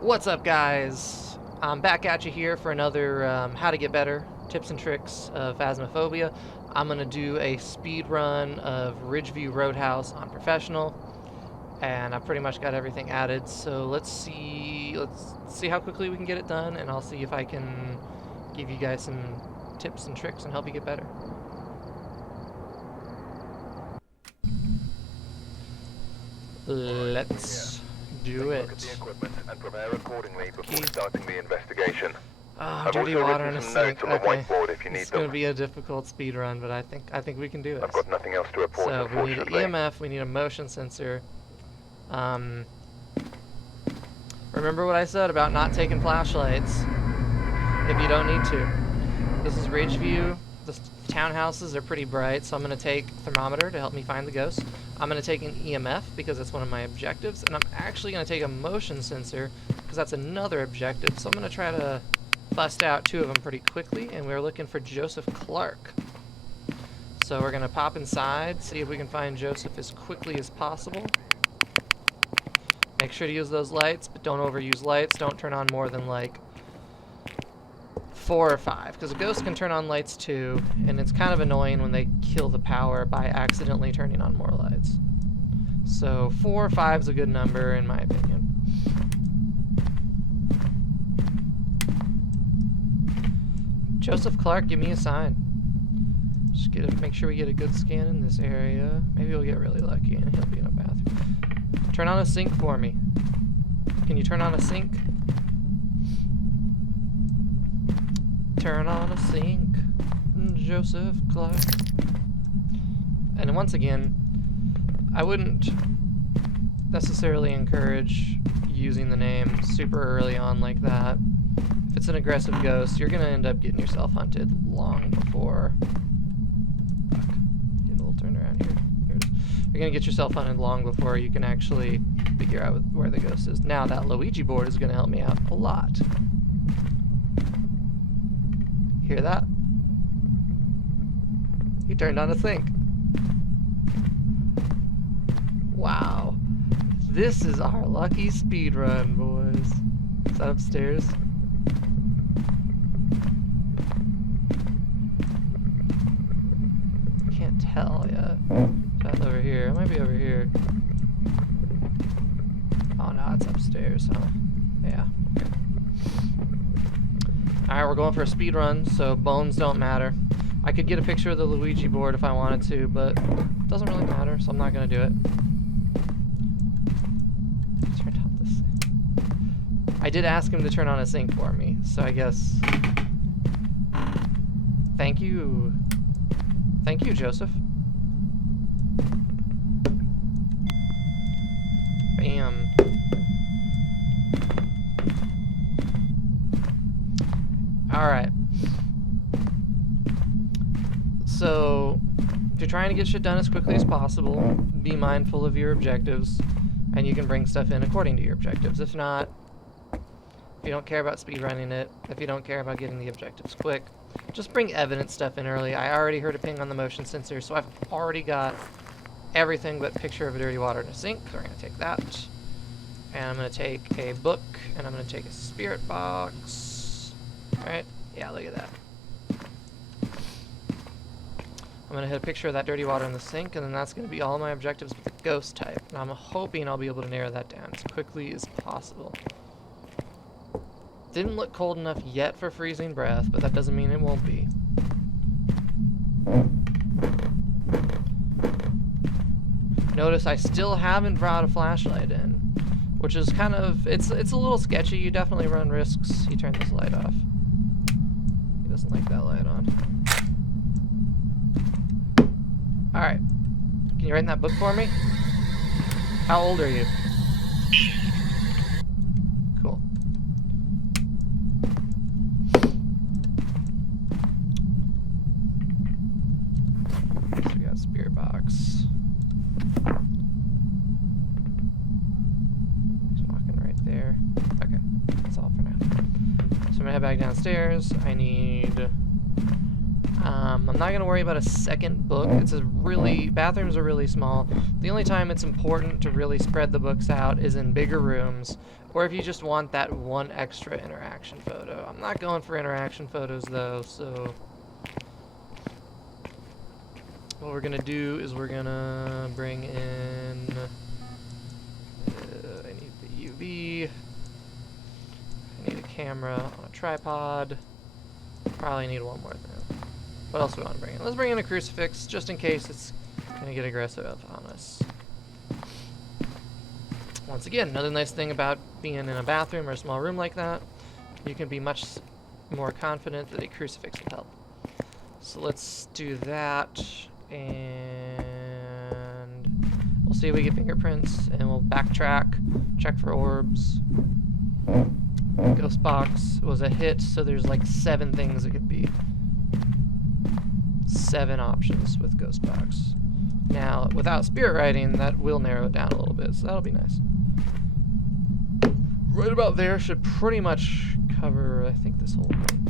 What's up, guys? I'm back at you here for another how to get better tips and tricks of Phasmophobia. I'm going to do a speed run of Ridgeview Roadhouse on Professional, and I've pretty much got everything added, so let's see how quickly we can get it done, and I'll see if I can give you guys some tips and tricks and help you get better. Let's do it. Look at the equipment and prepare accordingly before starting the investigation. Oh, dirty water in a sink. On the whiteboard if you need it's going to be a difficult speed run, but I think we can do it. I've got nothing else to report. So we need an EMF, we need a motion sensor. Remember what I said about not taking flashlights if you don't need to. This is Ridgeview. The townhouses are pretty bright, so I'm going to take thermometer to help me find the ghost. I'm going to take an EMF because that's one of my objectives, and I'm actually going to take a motion sensor because that's another objective. So I'm going to try to bust out two of them pretty quickly, and we're looking for Joseph Clark. So we're going to pop inside, see if we can find Joseph as quickly as possible. Make sure to use those lights, but don't overuse lights. Don't turn on more than like 4 or 5, because a ghost can turn on lights too, and it's kind of annoying when they kill the power by accidentally turning on more lights. So 4 or 5 is a good number in my opinion. Joseph Clark, give me a sign. Just make sure we get a good scan in this area. Maybe we'll get really lucky and he'll be in a bathroom. Turn on a sink for me. Can you turn on a sink? Turn on a sink, Joseph Clark. And once again, I wouldn't necessarily encourage using the name super early on like that. If it's an aggressive ghost, you're going to end up getting yourself hunted long before... Fuck. Getting a little turned around here. Here it is. You're going to get yourself hunted long before you can actually figure out where the ghost is. Now that Luigi board is going to help me out a lot. Hear that? He turned on a sink. Wow. This is our lucky speed run, boys. Is that upstairs? Can't tell yet. That's over here. It might be over here. Oh no, it's upstairs, huh? Yeah. Okay. Alright, we're going for a speed run, so bones don't matter. I could get a picture of the Luigi board if I wanted to, but it doesn't really matter, so I'm not going to do it. Turned off this thing. I did ask him to turn on a sink for me, so I guess... Thank you. Thank you, Joseph. Bam. Alright. So, if you're trying to get shit done as quickly as possible, be mindful of your objectives, and you can bring stuff in according to your objectives. If not, if you don't care about speedrunning it, if you don't care about getting the objectives quick, just bring evidence stuff in early. I already heard a ping on the motion sensor, so I've already got everything but picture of a dirty water in a sink. So we're going to take that. And I'm going to take a book, and I'm going to take a spirit box. Alright, yeah, look at that. I'm going to hit a picture of that dirty water in the sink, and then that's going to be all my objectives with the ghost type. And I'm hoping I'll be able to narrow that down as quickly as possible. Didn't look cold enough yet for freezing breath, but that doesn't mean it won't be. Notice I still haven't brought a flashlight in, which is kind of, it's a little sketchy. You definitely run risks. He turned this light off. He doesn't like that light on. Alright. Can you write in that book for me? How old are you? Cool. So we got spirit box. He's walking right there. Okay, that's all for now. So I'm gonna head back downstairs. I need I'm not gonna worry about a second book. Bathrooms are really small. The only time it's important to really spread the books out is in bigger rooms, or if you just want that one extra interaction photo. I'm not going for interaction photos though, so what we're gonna do is we're gonna bring in, I need the UV, I need a camera on a tripod, probably need one more thing. What else do we want to bring in? Let's bring in a crucifix, just in case it's gonna get aggressive on us. Once again, another nice thing about being in a bathroom or a small room like that, you can be much more confident that a crucifix will help. So let's do that, and we'll see if we get fingerprints, and we'll backtrack, check for orbs. Ghost box was a hit, so there's like 7 things it could be. 7 options with ghost box. Now, without spirit writing, that will narrow it down a little bit, so that'll be nice. Right about there should pretty much cover, I think, this whole thing.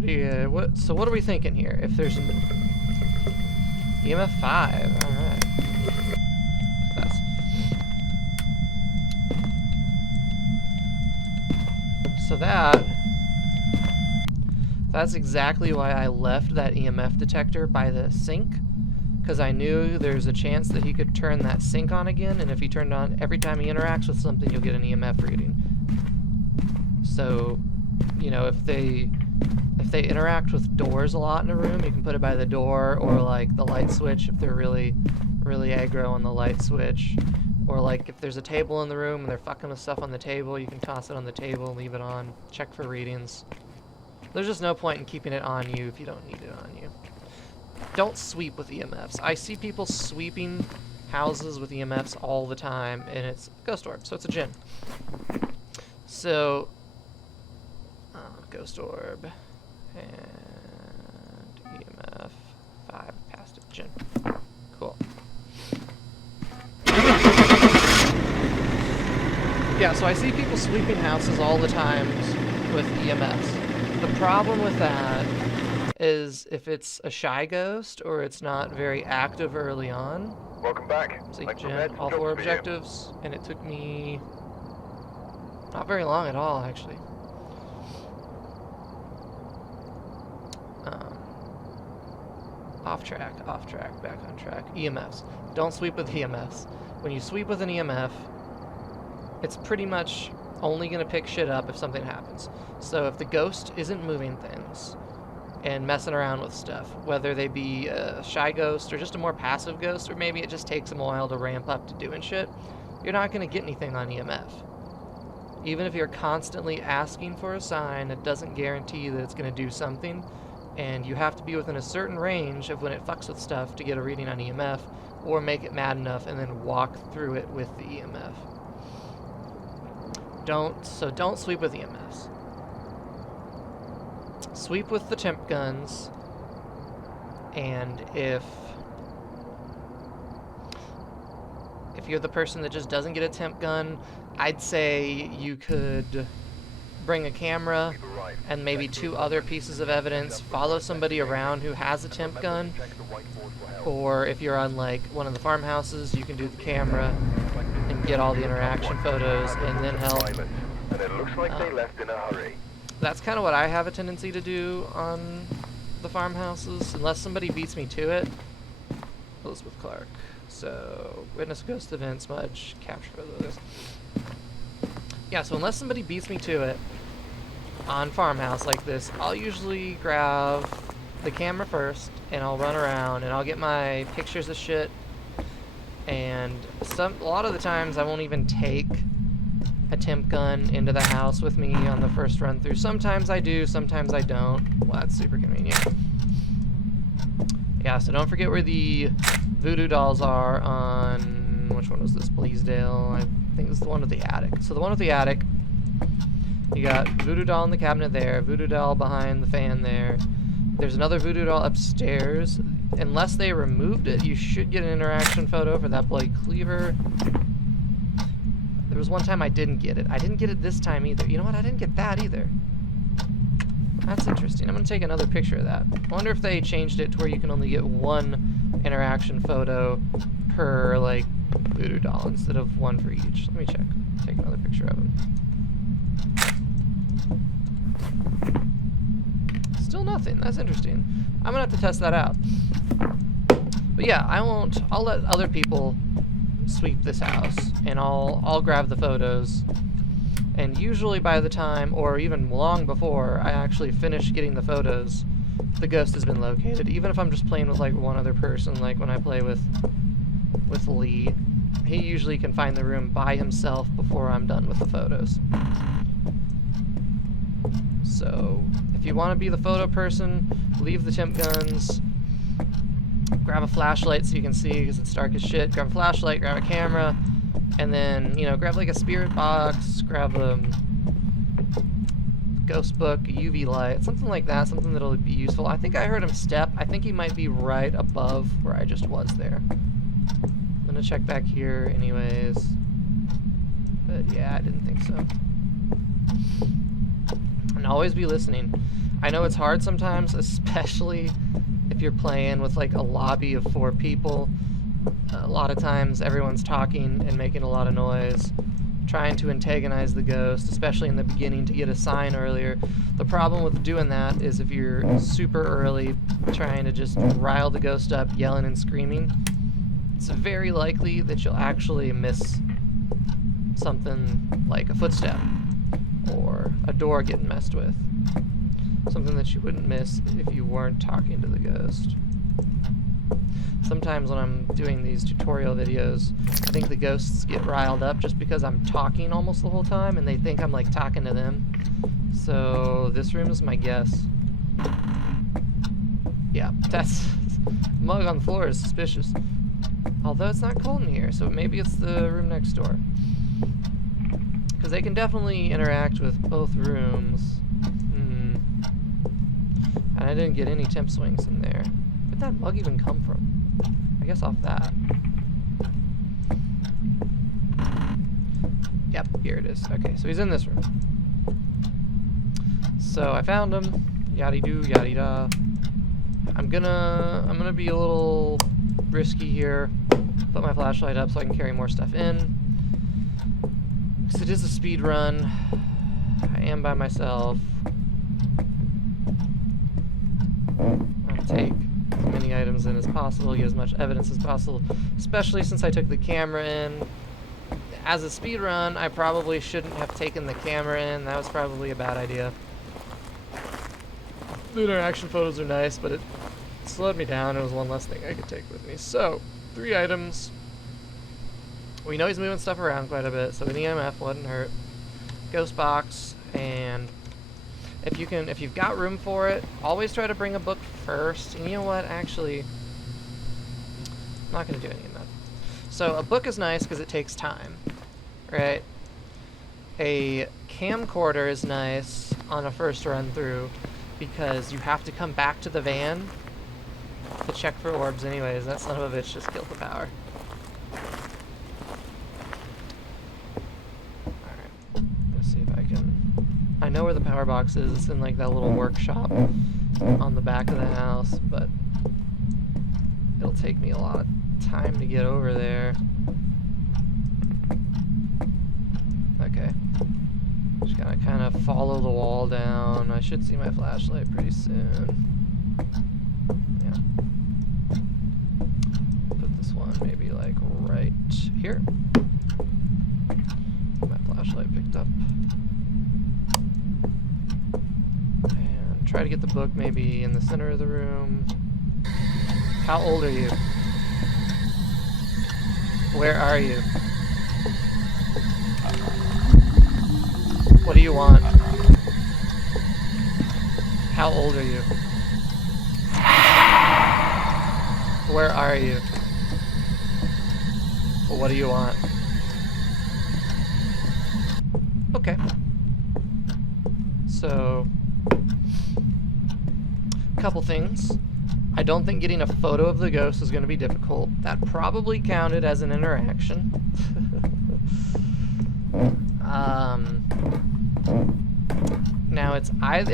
Yeah, so what are we thinking here? If there's an EMF 5, alright. So that's exactly why I left that EMF detector by the sink, because I knew there's a chance that he could turn that sink on again, and if he turned on every time he interacts with something, you'll get an EMF reading. So, you know, if they interact with doors a lot in a room, you can put it by the door, or like the light switch if they're really aggro on the light switch. Or like if there's a table in the room and they're fucking with stuff on the table, you can toss it on the table and leave it on, check for readings. There's just no point in keeping it on you if you don't need it on you. Don't sweep with EMFs. I see people sweeping houses with EMFs all the time, and it's ghost orb, so it's a djinn. So, ghost orb and EMF 5 passed it, djinn. Cool. Yeah, so I see people sweeping houses all the time with EMFs. The problem with that is if it's a shy ghost or it's not very active early on. Welcome back. See, Jen, all 4 objectives, and it took me not very long at all, actually. Off track, back on track. EMFs. Don't sweep with EMFs. When you sweep with an EMF, it's pretty much only going to pick shit up if something happens. So if the ghost isn't moving things and messing around with stuff, whether they be a shy ghost or just a more passive ghost, or maybe it just takes them a while to ramp up to doing shit, you're not going to get anything on EMF. Even if you're constantly asking for a sign, it doesn't guarantee that it's going to do something, and you have to be within a certain range of when it fucks with stuff to get a reading on EMF, or make it mad enough and then walk through it with the EMF. Don't sweep with EMFs. Sweep with the temp guns, and if you're the person that just doesn't get a temp gun, I'd say you could bring a camera and maybe 2 other pieces of evidence, follow somebody around who has a temp gun, or if you're on like one of the farmhouses, you can do the camera and get all the interaction photos and then help. And it looks like they left in a hurry. That's kind of what I have a tendency to do on the farmhouses, unless somebody beats me to it. Elizabeth Clark. So, witness ghost event, smudge, capture photos. Yeah, so unless somebody beats me to it on farmhouse like this, I'll usually grab the camera first, and I'll run around, and I'll get my pictures of shit. And a lot of the times I won't even take a temp gun into the house with me on the first run through. Sometimes I do, sometimes I don't. Well, that's super convenient. Yeah, so don't forget where the voodoo dolls are on, which one was this, Bleasdale? I think it's the one with the attic. So the one with the attic, you got voodoo doll in the cabinet there, voodoo doll behind the fan there. There's another voodoo doll upstairs. Unless they removed it, you should get an interaction photo for that bloody cleaver. There was one time I didn't get it. I didn't get it this time either. You know what? I didn't get that either. That's interesting. I'm going to take another picture of that. I wonder if they changed it to where you can only get one interaction photo per, like, voodoo doll instead of one for each. Let me check. Take another picture of him. Still nothing. That's interesting. I'm going to have to test that out. But yeah, I'll let other people sweep this house, and I'll grab the photos. And usually by the time, or even long before, I actually finish getting the photos, the ghost has been located. Even if I'm just playing with like one other person, like when I play with Lee, he usually can find the room by himself before I'm done with the photos. So if you want to be the photo person, leave the temp guns, grab a flashlight so you can see because it's dark as shit, grab a flashlight, grab a camera, and then, you know, grab like a spirit box, grab a ghost book, a UV light, something like that, something that'll be useful. I think I heard him step. I think he might be right above where I just was there. I'm gonna check back here anyways. But yeah, I didn't think so. And always be listening. I know it's hard sometimes, especially if you're playing with like a lobby of 4 people. A lot of times everyone's talking and making a lot of noise, trying to antagonize the ghost, especially in the beginning to get a sign earlier. The problem with doing that is if you're super early trying to just rile the ghost up, yelling and screaming, it's very likely that you'll actually miss something like a footstep or a door getting messed with. Something that you wouldn't miss if you weren't talking to the ghost. Sometimes when I'm doing these tutorial videos, I think the ghosts get riled up just because I'm talking almost the whole time and they think I'm like talking to them. So this room is my guess. Yeah, that's mug on the floor is suspicious. Although it's not cold in here, so maybe it's the room next door. Because they can definitely interact with both rooms. And I didn't get any temp swings in there. Where'd that mug even come from? I guess off that. Yep, here it is. Okay, so he's in this room. So I found him. Yaddy-doo, yaddy-da. I'm gonna be a little risky here. Put my flashlight up so I can carry more stuff in. Because it is a speed run. I am by myself. I'll take as many items in as possible, get as much evidence as possible, especially since I took the camera in. As a speed run, I probably shouldn't have taken the camera in. That was probably a bad idea. The interaction photos are nice, but it slowed me down. It was one less thing I could take with me. So, 3 items. We know he's moving stuff around quite a bit, so an EMF wouldn't hurt. Ghost box, and if you've got room for it, always try to bring a book first. And you know what? Actually, I'm not going to do any of that. So a book is nice because it takes time, right? A camcorder is nice on a first run through because you have to come back to the van to check for orbs anyways. That son of a bitch just killed the power. Alright, let's see if I can... I know where the power box is. It's in like that little workshop on the back of the house, but it'll take me a lot of time to get over there. Okay. Just gotta kind of follow the wall down. I should see my flashlight pretty soon. Yeah. Put this one maybe like right here. My flashlight picked up. And try to get the book maybe in the center of the room. How old are you? Where are you? What do you want? How old are you? Where are you? What do you want? Okay. So, a couple things. I don't think getting a photo of the ghost is going to be difficult. That probably counted as an interaction. Now it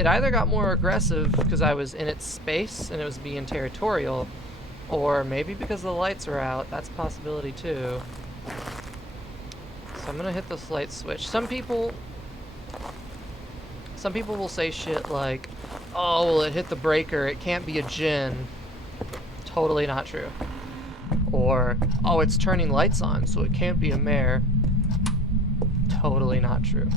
either got more aggressive because I was in its space and it was being territorial, or maybe because the lights are out. That's a possibility too. So I'm gonna hit this light switch. Some people will say shit like, oh, well, it hit the breaker, it can't be a djinn. Totally not true. Or, oh, it's turning lights on, so it can't be a mare. Totally not true.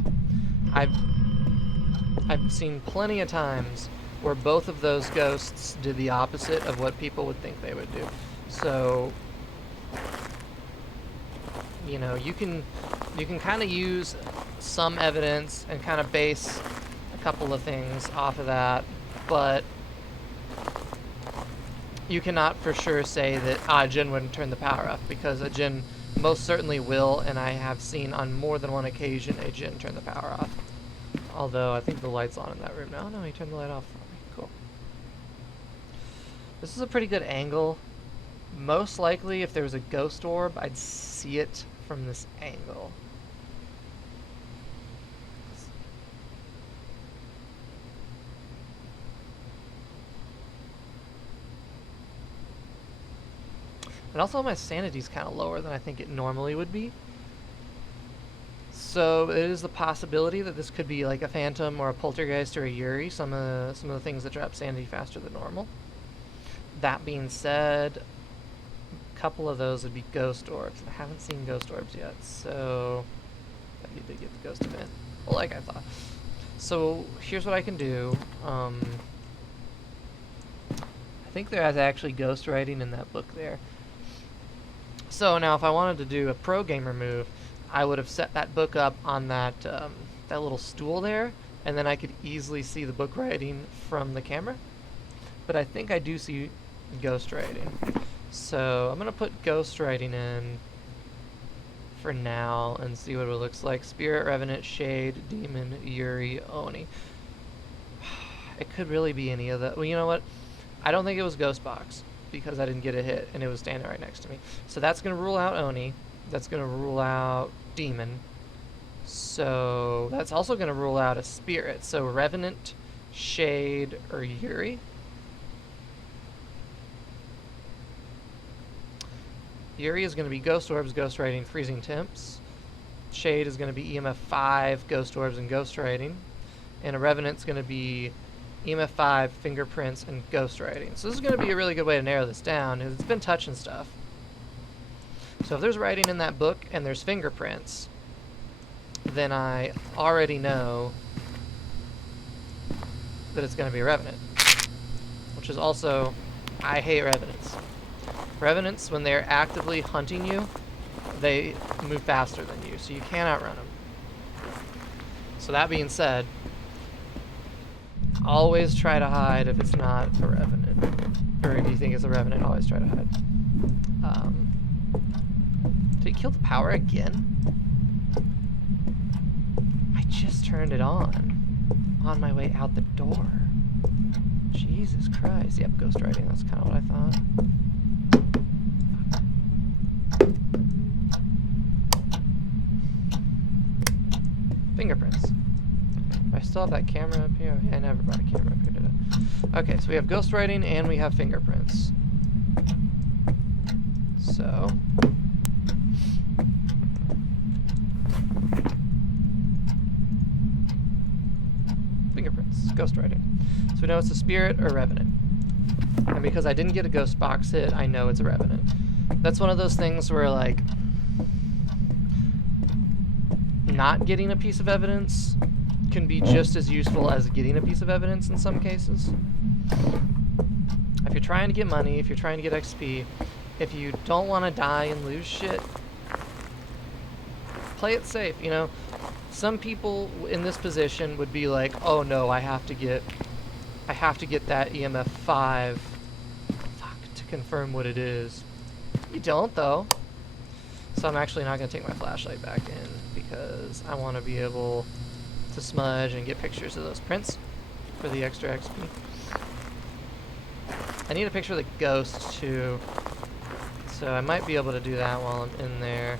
I've seen plenty of times where both of those ghosts did the opposite of what people would think they would do. So, you know, you can kind of use some evidence and kind of base a couple of things off of that, but you cannot for sure say that a djinn wouldn't turn the power off, because a djinn most certainly will, and I have seen on more than one occasion a djinn turn the power off. Although I think the light's on in that room now. No, he turned the light off for me. Cool. This is a pretty good angle. Most likely, if there was a ghost orb, I'd see it from this angle. And also my sanity's kind of lower than I think it normally would be. So it is the possibility that this could be like a phantom or a poltergeist or a Yuri, some of the things that drop sanity faster than normal. That being said, a couple of those would be ghost orbs. I haven't seen ghost orbs yet, so I need to get the ghost event. Well, like I thought. So here's what I can do. I think there is actually ghost writing in that book there. So now if I wanted to do a pro gamer move, I would have set that book up on that that little stool there, and then I could easily see the book writing from the camera. But I think I do see ghost writing. So I'm going to put ghost writing in for now and see what it looks like. Spirit, Revenant, Shade, Demon, Yuri, Oni. It could really be any of that. Well, you know what? I don't think it was Ghost Box, because I didn't get a hit and it was standing right next to me. So that's going to rule out Oni. That's going to rule out Demon. So that's also going to rule out a Spirit. So Revenant, Shade, or Yuri. Yuri is going to be Ghost Orbs, Ghost Writing, Freezing Temps. Shade is going to be EMF 5, Ghost Orbs, and Ghost Writing. And a Revenant's going to be EMF 5, Fingerprints, and Ghost Writing. So this is going to be a really good way to narrow this down, because it's been touching stuff. So if there's writing in that book and there's fingerprints, then I already know that it's going to be a Revenant. Which is also, I hate Revenants. Revenants, when they're actively hunting you, they move faster than you, so you can't outrun them. So that being said, always try to hide if it's not a Revenant. Or if you think it's a Revenant, always try to hide. Did he kill the power again? I just turned it on my way out the door. Jesus Christ. Yep, ghost writing, that's kind of what I thought. Fingerprints. Do I still have that camera up here? Yeah, I never brought a camera up here, did I? Okay, so we have ghost writing and we have fingerprints. So fingerprints, ghost writing. So we know it's a Spirit or Revenant. And because I didn't get a ghost box hit, I know it's a Revenant. That's one of those things where, like, not getting a piece of evidence can be just as useful as getting a piece of evidence in some cases. If you're trying to get money, if you're trying to get XP, if you don't want to die and lose shit, play it safe, you know? Some people in this position would be like, oh no, I have to get that EMF 5 to confirm what it is. You don't, though. So I'm actually not going to take my flashlight back in, because I want to be able to smudge and get pictures of those prints for the extra XP. I need a picture of the ghost, too. So I might be able to do that while I'm in there.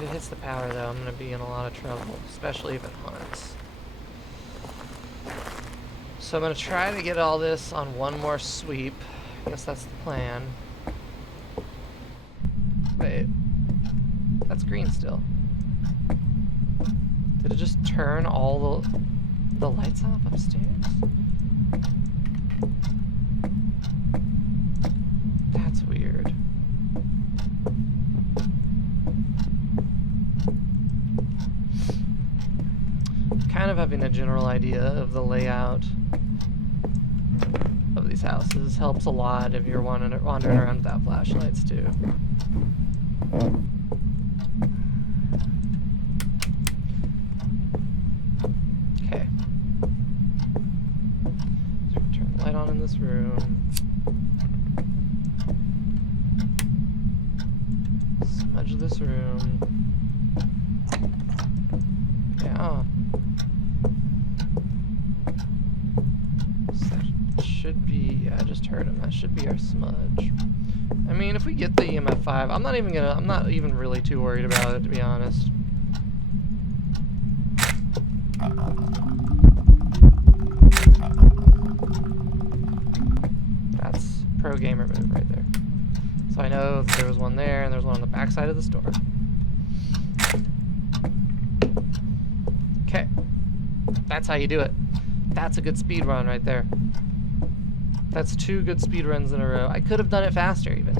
If If it hits the power, though, I'm going to be in a lot of trouble, especially if it hunts. So I'm going to try to get all this on one more sweep. I guess that's the plan. Wait. That's green still. Did it just turn all the lights off upstairs? That's weird. Kind of having a general idea of the layout of these houses helps a lot if you're wandering around without flashlights too. Okay. So turn the light on in this room. Smudge this room. Yeah. Should be, yeah, I just heard him. That should be our smudge. I mean, if we get the EMF 5, I'm not even really too worried about it, to be honest. That's pro gamer move right there. So I know that there was one there, and there's one on the back side of the store. Okay. That's how you do it. That's a good speed run right there. That's 2 good speed runs in a row. I could have done it faster, even.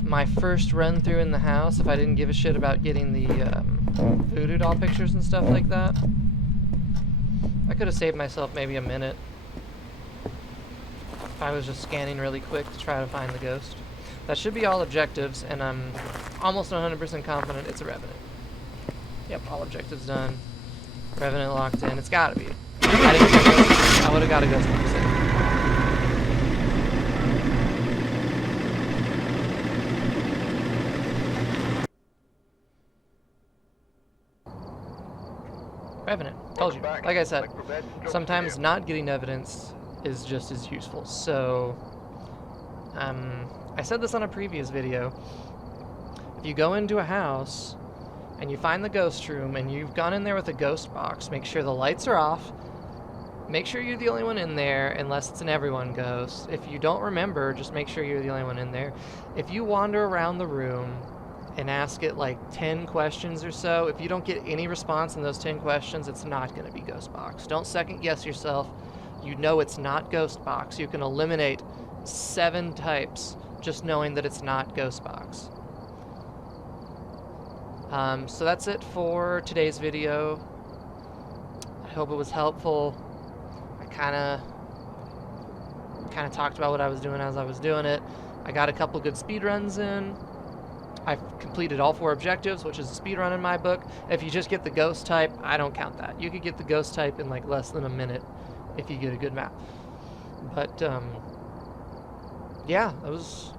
My first run through in the house, if I didn't give a shit about getting the voodoo doll pictures and stuff like that, I could have saved myself maybe a minute if I was just scanning really quick to try to find the ghost. That should be all objectives, and I'm almost 100% confident it's a Revenant. Yep, all objectives done. Revenant locked in. It's gotta be. I didn't get ghost. I would have got a ghost box in. Revenant. Told you. Like I said, sometimes not getting evidence is just as useful. So, I said this on a previous video. If you go into a house and you find the ghost room and you've gone in there with a ghost box, make sure the lights are off. Make sure you're the only one in there unless it's an everyone ghost. If you don't remember, just make sure you're the only one in there. If you wander around the room and ask it like 10 questions or so, if you don't get any response in those 10 questions, it's not going to be ghost box. Don't second guess yourself. You know it's not ghost box. You can eliminate 7 types just knowing that it's not ghost box. So that's it for today's video. I hope it was helpful. I kind of talked about what I was doing as I was doing it. I got a couple good speed runs in. I've completed all 4 objectives, which is a speed run in my book. If you just get the ghost type, I don't count that. You could get the ghost type in like less than a minute if you get a good map. But yeah, that was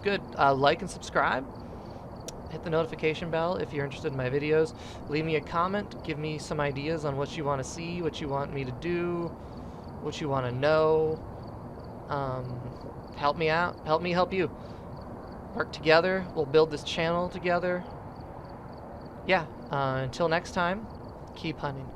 good. Like and subscribe. Hit the notification bell if you're interested in my videos. Leave me a comment. Give me some ideas on what you want to see, what you want me to do, what you want to know. Help me out. Help me help you. Work together. We'll build this channel together. Yeah. Until next time, keep hunting.